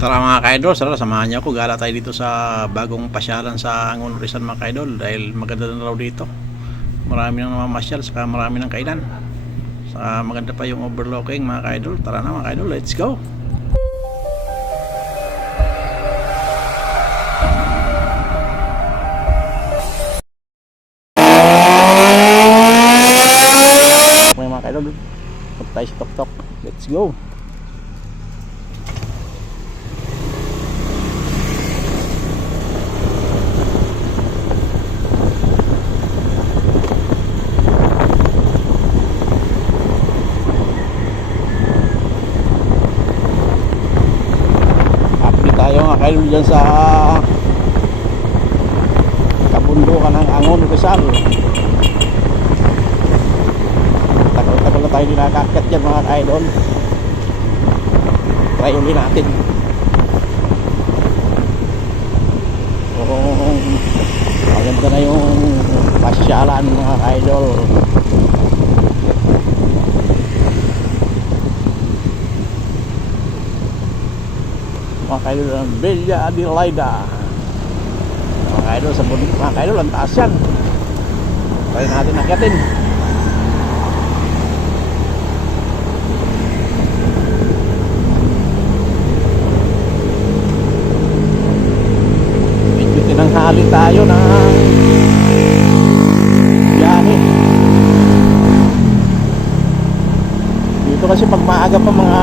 Tara mga ka-idol, samahan niyo ako. Gala tayo dito sa bagong pasyalan sa Angon Rizal mga ka-idol. Dahil maganda na raw dito. Marami nang namamasyal, saka marami nang kainan. Saka maganda pa yung overlooking mga ka-idol. Tara na mga ka-idol, let's go! Mga ka-idol, punta tayo sa tok-tok. Let's go! Kayo dyan sa kabundukan ng Angon Rizal. Tagal-tagal na tayo dinakakit dyan mga ka-idol. Try ulit natin. Maganda na yung pasyalan mga ka-idol. Mga kaidol ng Villa Adelaida. Mga kaidol sa bundok, mga kaidol ang taas yan. Kaya natin nakyatin. Medyo tinanghali tayo ng biyahe. Dito kasi pag maaga pa mga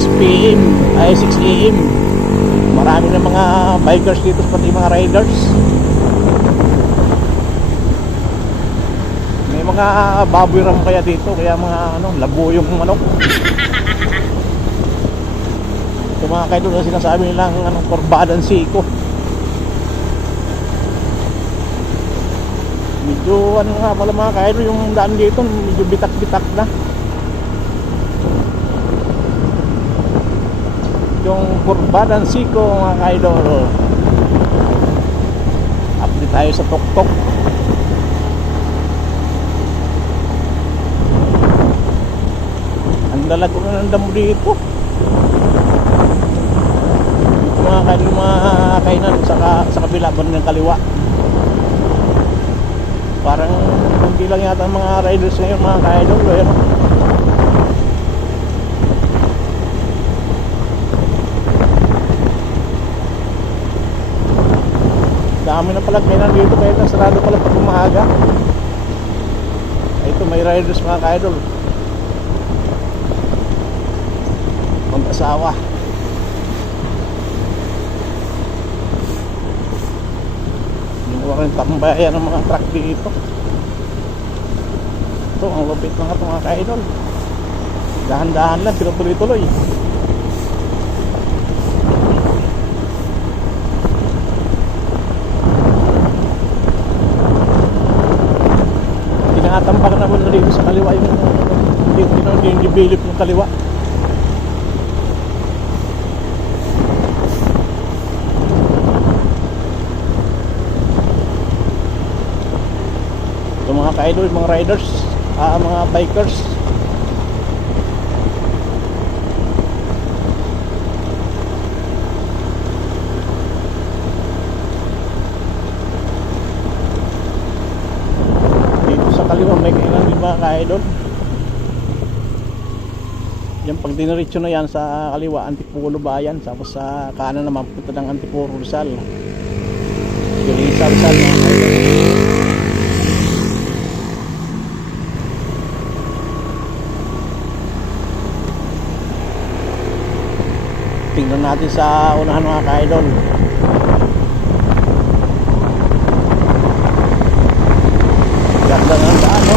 6 PM ay 6 AM, marami na mga bikers dito, pati mga riders. May mga baboy ram kaya dito, kaya mga labo yung manok. Ito mga kaidol na sinasabi nilang Corbadan Siko. Medyo nga pala mga kaidol, yung daan dito medyo bitak-bitak na. Yung Corbadan Siko mga ka-idol. Update tayo sa tok-tok. Ang lalago na ng damo dito. Dito mga ka-idol, mga kainan sa kabila ba ng kaliwa. Parang hindi lang yata ang mga riders ngayon mga ka-idol. Ayan. Dami na pala kainan dito, kaya nasarado pala pag umaga. Ito may riders mga ka-idol, mag-asawa. Yung walang tambayan ng mga truck dito. Ito ang lupit mga ito mga ka-idol. Dahan-dahan lang, pero tuloy-tuloy. Tambak na muna dito sa kaliwa yung develop ng kaliwa. Ito mga ka-idol, mga riders, mga bikers. Kaliwa may kainan din mga ka-idol. Yan pag diniretso na yan sa kaliwa, Antipolo Bayan. Tapos sa kanan naman punta ng Antipolo Rizal. Rizal mga ka-idol. Tingnan natin sa unahan mga ka-idol. Ganda ng daan, no?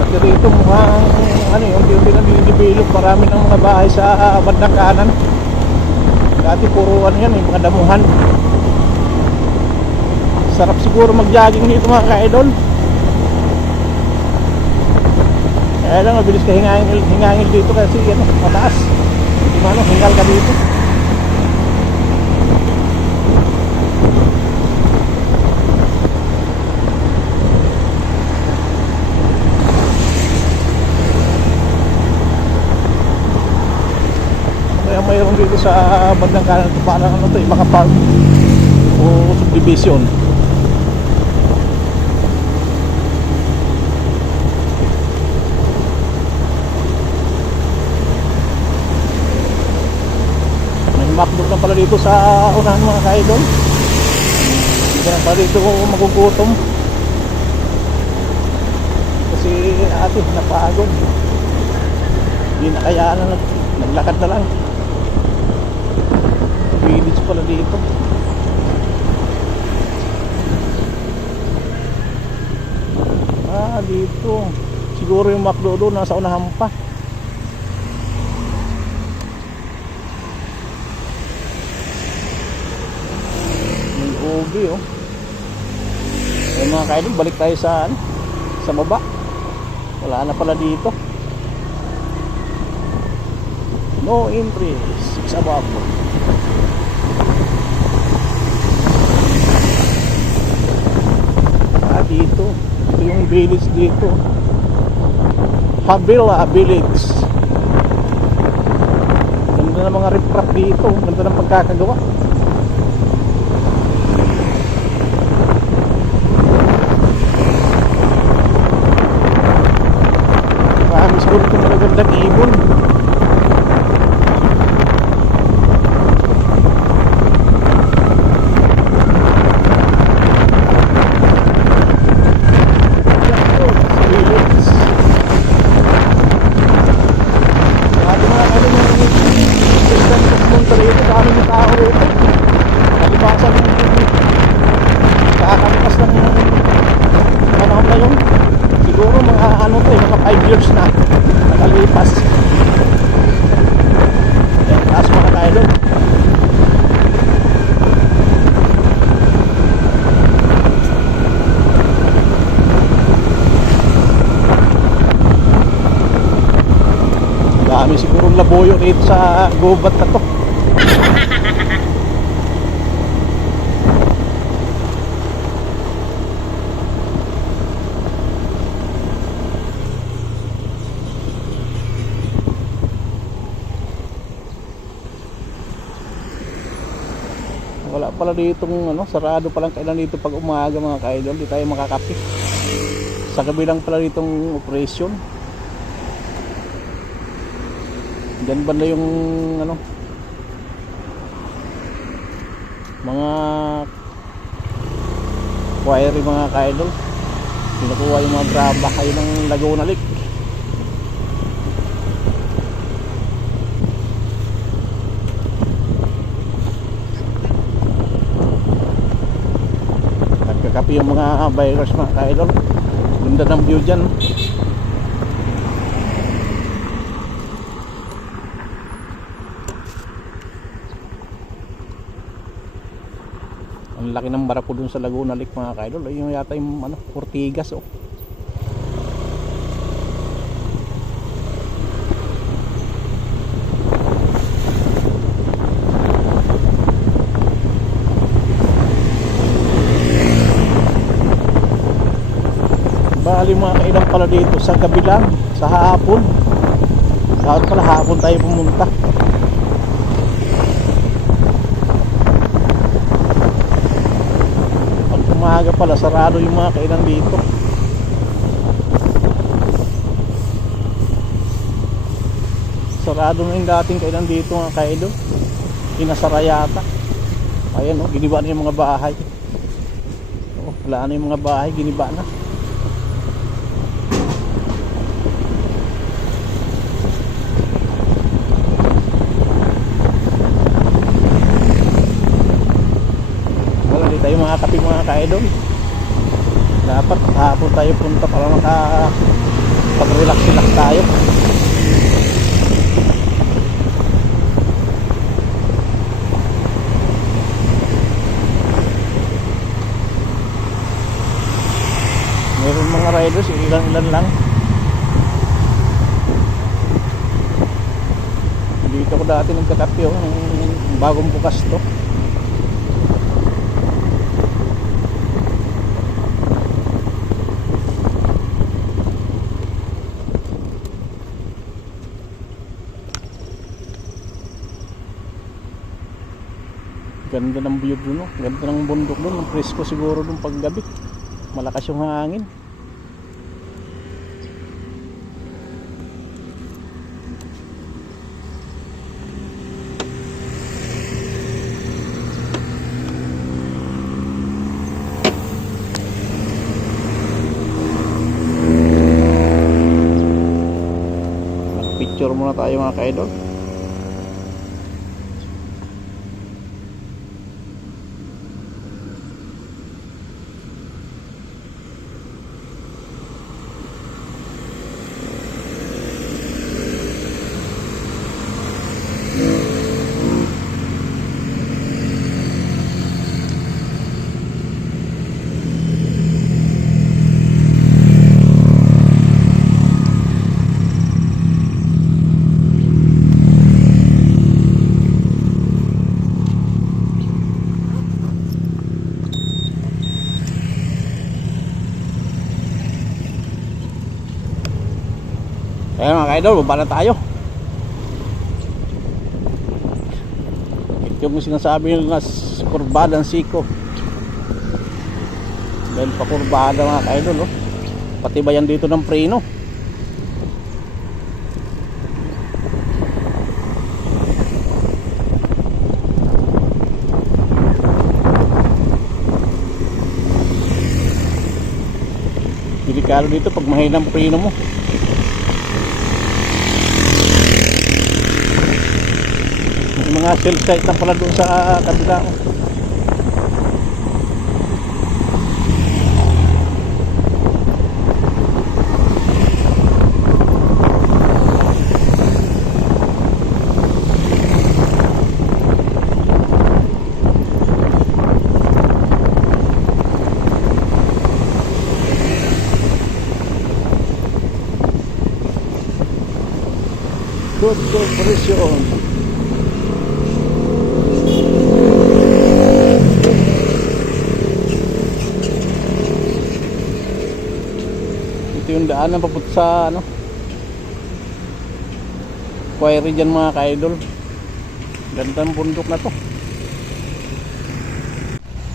Pati rito mukhang yung develop, marami ng mga bahay sa bandang kanan. Dati puro yan, yung mga damuhan. Sarap siguro mag-jogging dito mga ka-idol. Kaya lang mabilis ka hingangil dito kasi ano, mataas. Hindi mo ano, hingal ka dito. Kaya mayroon dito sa bandang kanan ito, parang ano to, baka farm o subdivision. McDo na pala dito sa unahan mga ka-idol. Hindi na pala dito magugutom kasi ate napagod, hindi na kaya na naglakad na lang. Village pala dito. Dito siguro yung McDo doon nasa unahan pa. Oh. Eh mga kaidol, balik tayo sa sa baba. Wala na pala dito. No entry, 6 above. Dito. Ito yung village dito. Havila Village. Ganda ng mga riprap dito. Ganda ng pagkakagawa. Siguro ito magagandang ibon. Siguro mga ano to, mga 5 years na nakalipas. Yan, taas mga kaidol. Dami siguro laboyo dito sa gubat na to. Wala pala ditong ano, sarado palang kailan dito pag umaga mga ka-idol, di tayo makakape. Sa kabilang pala ditong operation. Diyan banda yung ano, mga quarry mga ka-idol. Kinukuha yung mga grabahay ng Laguna Lake. Kapi yung mga buyers mga ka-idol. Ganda ng view dyan. Ang laki ng barako dun sa Laguna Lake mga ka-idol. Yung yata yung ano, Ortigas oh. Bali mga kailang pala dito sa gabi lang, sa hapon. Dapat pala hapon tayo pumunta. Pag umaga pala sarado yung mga kailang dito. Sarado na yung dating kailang dito mga kaidol. Inasara yata. Ayan oh, giniba na yung mga bahay. Oh, wala na yung mga bahay, giniba na. Tayo mga kape mga ka-idol. Dapat hapon tayo punta para makapag-relax tayo. Meron mga riders, ilan lang. dati nagkakapyo nung bagong bukas to. Ganda ng view doon, no? Ganda ng bundok doon, ang presko siguro doon paggabi. Malakas yung hangin. Picture muna tayo mga ka-idol. Ayan mga ka-idol, baba na tayo. Ito yung sinasabi nila na kurbadang siko. Dahil pa kurbada mga ka-idol, oh. Pati ba yan dito ng preno? Delikado dito pag mahina ang preno mo. Mga cell site na pala doon sa kabila. Good corporation. Ito yung daanan papunta sa ano, quarry dyan mga ka-idol. Ganda ng bundok na to.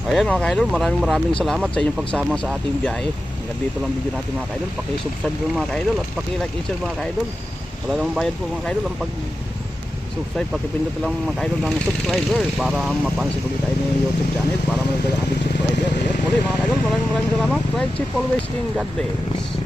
Ayan mga ka-idol, maraming salamat sa inyong pagsama sa ating biyahe. Hanggang dito lang video natin mga ka-idol. Paki-subscribe po mga ka-idol at paki-like and share mga ka-idol. Wala namang bayad po mga ka-idol ang pag-subscribe. Pakipindot lang mga ka-idol ng subscriber para mapansin ulit tayo ng YouTube channel para managdagang ating subscriber. Ayan, muli mga ka-idol, maraming salamat. Ride safe always, King God bless.